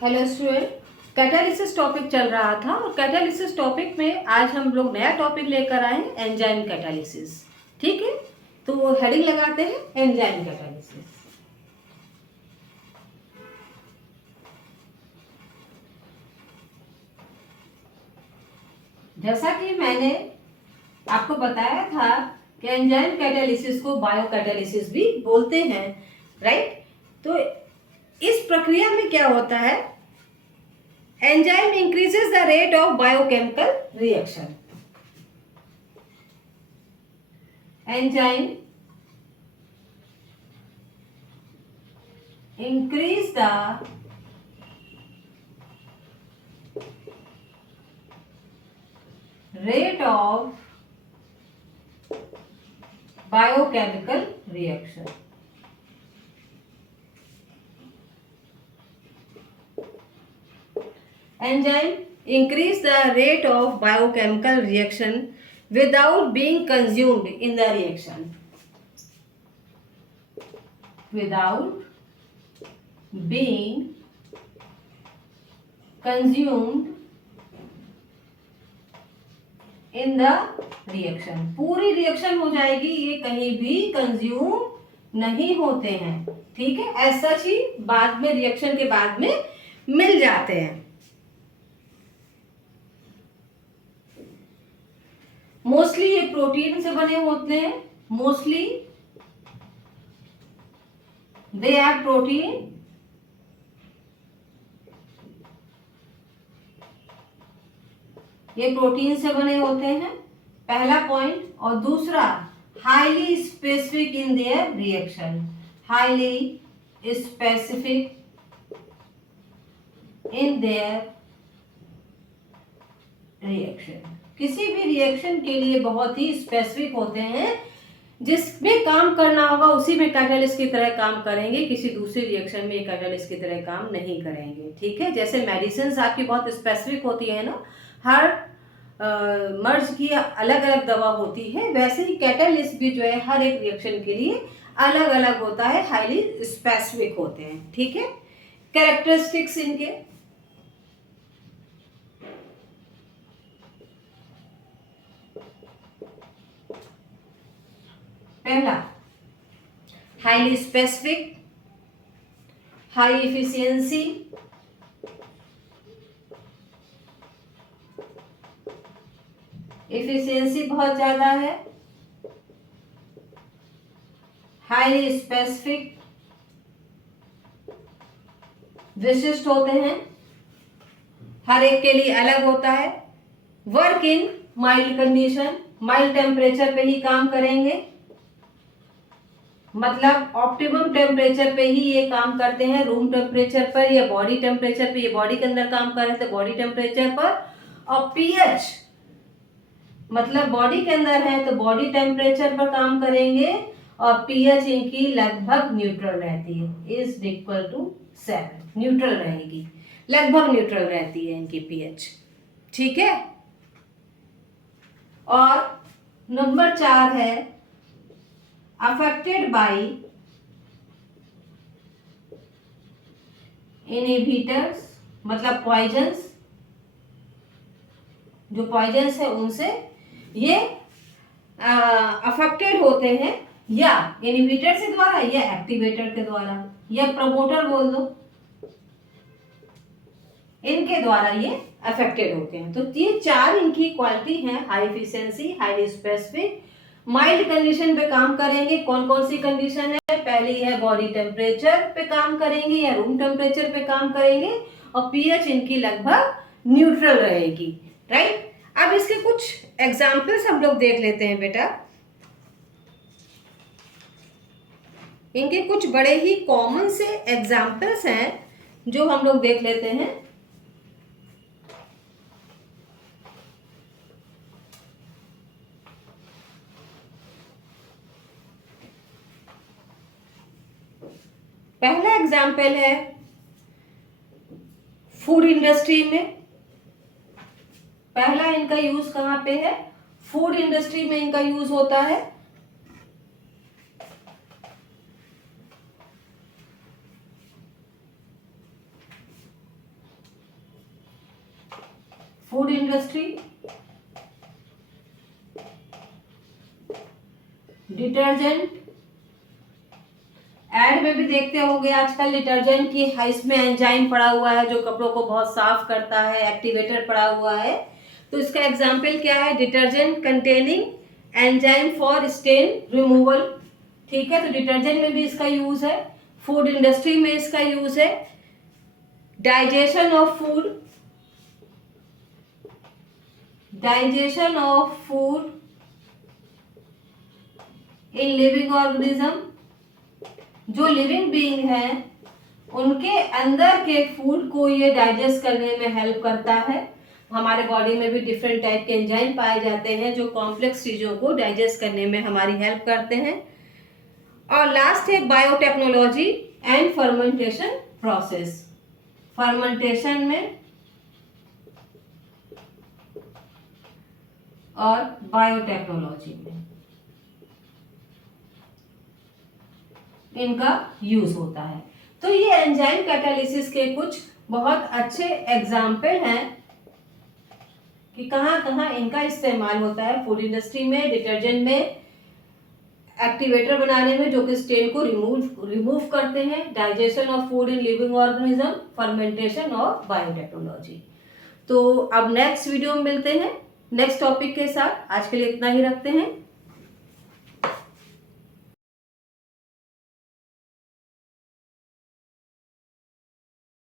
Hello student. Catalysis topic चल रहा था और कैटालिसिस टॉपिक में आज हम लोग नया टॉपिक लेकर आए हैं, एंजाइम कैटालिसिस। ठीक है, तो वो हेडिंग लगाते हैं एंजाइम कैटालिसिस। जैसा कि मैंने आपको बताया था कि एंजाइम कैटालिसिस को बायो कैटालिसिस भी बोलते हैं, राइट। तो इस प्रक्रिया में क्या होता है, enzyme increases the rate of biochemical reaction. Enzyme increase the rate of biochemical reaction. Enzyme increase the rate of biochemical reaction without being consumed in the reaction. Without being consumed in the reaction. पूरी reaction हो जाएगी, ये कहीं भी consume नहीं होते हैं। ठीक है, ऐसा ही बाद में रिएक्शन के बाद में मिल जाते हैं। मोस्टली ये प्रोटीन से बने होते हैं। Mostly they are protein. ये प्रोटीन से बने होते हैं, पहला पॉइंट। और दूसरा, highly specific in their reaction. Highly specific in their reaction. किसी भी रिएक्शन के लिए बहुत ही स्पेसिफिक होते हैं। जिसमें काम करना होगा उसी में कैटालिस्ट की तरह काम करेंगे, किसी दूसरी रिएक्शन में कैटालिस्ट की तरह काम नहीं करेंगे। ठीक है, जैसे मेडिसिन आपकी बहुत स्पेसिफिक होती है ना, हर मर्ज की अलग अलग दवा होती है, वैसे ही कैटालिस्ट भी जो है हर एक रिएक्शन के लिए अलग अलग होता है, हाईली स्पेसिफिक होते हैं। ठीक है, कैरेक्टरिस्टिक्स इनके, पहला highly specific, high efficiency, efficiency बहुत ज्यादा है। हाईली स्पेसिफिक, विशिष्ट होते हैं, हर एक के लिए अलग होता है। Work in mild condition, mild temperature पे ही काम करेंगे, मतलब ऑप्टिमम टेम्परेचर पे ही ये काम करते हैं, रूम टेम्परेचर पर या बॉडी टेम्परेचर पे। ये बॉडी के अंदर काम कर रहे थे बॉडी टेम्परेचर पर। और पीएच मतलब बॉडी के अंदर है तो बॉडी टेम्परेचर पर काम करेंगे, और पीएच इनकी लगभग न्यूट्रल रहती है, इज इक्वल टू 7। न्यूट्रल रहेगी, लगभग न्यूट्रल रहती है इनकी पीएच। ठीक है, और नंबर 4 है अफेक्टेड बाय इनहिबिटर्स, मतलब पॉइजन्स। जो पॉइजन्स है उनसे ये अफेक्टेड होते हैं, या इनहिबिटर से द्वारा, या एक्टिवेटर के द्वारा, या प्रमोटर बोल दो, इनके द्वारा ये अफेक्टेड होते हैं। तो ये 4 इनकी क्वालिटी है, high efficiency, highly specific, mild condition पे काम करेंगे। कौन कौन सी कंडीशन है, पहली है बॉडी टेम्परेचर पे काम करेंगे या रूम टेम्परेचर पे काम करेंगे, और पीएच इनकी लगभग न्यूट्रल रहेगी, राइट। अब इसके कुछ एग्जाम्पल्स हम लोग देख लेते हैं बेटा। इनके कुछ बड़े ही कॉमन से एग्जाम्पल्स हैं जो हम लोग देख लेते हैं। पहला एग्जाम्पल है फूड इंडस्ट्री में। पहला इनका यूज कहां पे है, फूड इंडस्ट्री में इनका यूज होता है। फूड इंडस्ट्री, डिटर्जेंट, एड में भी देखते होंगे आजकल डिटर्जेंट की इसमें एंजाइम पड़ा हुआ है जो कपड़ों को बहुत साफ करता है, एक्टिवेटर पड़ा हुआ है। तो इसका एग्जाम्पल क्या है, detergent containing enzyme for stain removal. ठीक है, तो डिटर्जेंट में भी इसका यूज है, फूड इंडस्ट्री में इसका यूज है, digestion of food, digestion of food in living organism, जो लिविंग बीइंग है उनके अंदर के फूड को ये डाइजेस्ट करने में हेल्प करता है। हमारे बॉडी में भी डिफरेंट टाइप के एंजाइम पाए जाते हैं जो कॉम्प्लेक्स चीज़ों को डाइजेस्ट करने में हमारी हेल्प करते हैं। और लास्ट है biotechnology and fermentation process. Fermentation में और बायोटेक्नोलॉजी में इनका यूज होता है। तो ये एंजाइम कैटालिसिस के कुछ बहुत अच्छे एग्जाम्पल हैं कि कहाँ कहाँ इनका इस्तेमाल होता है। फूड इंडस्ट्री में, डिटर्जेंट में, एक्टिवेटर बनाने में जो कि स्टेन को रिमूव करते हैं, digestion of food in living organism, fermentation और बायोटेक्नोलॉजी। तो अब नेक्स्ट वीडियो में मिलते हैं नेक्स्ट टॉपिक के साथ। आज के लिए इतना ही रखते हैं।